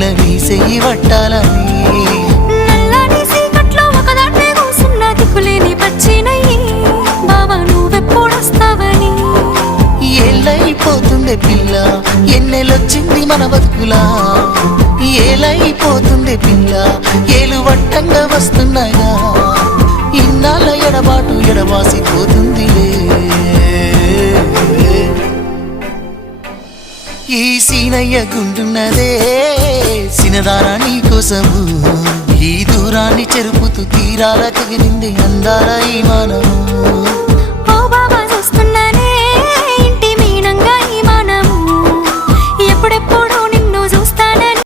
పిల్ల నీ చెయ్యి పట్టాలని నల్లని సీకట్లో ఒకదాన్నే కూసున్న దిక్కులేని పచ్చినయ్యి బావా నువ్వెప్పుడొస్తావని ఏళ్ళైపోతుండే పిల్ల ఎన్నెలొచ్చింది మన బతుకులా ఏలైపోతుండే పిల్ల ఏలు వట్టంగా వస్తున్నాయా ఇన్నాళ్ళ ఎడబాటు ఎడవాసిపోతుందిలే ఈ సీనయ్య గుండున్నదే సినదారా నీ కోసము ఈ దూరాన్ని చెరుపుతూ తీరాల కగిలింది అందాల ఈ మానవు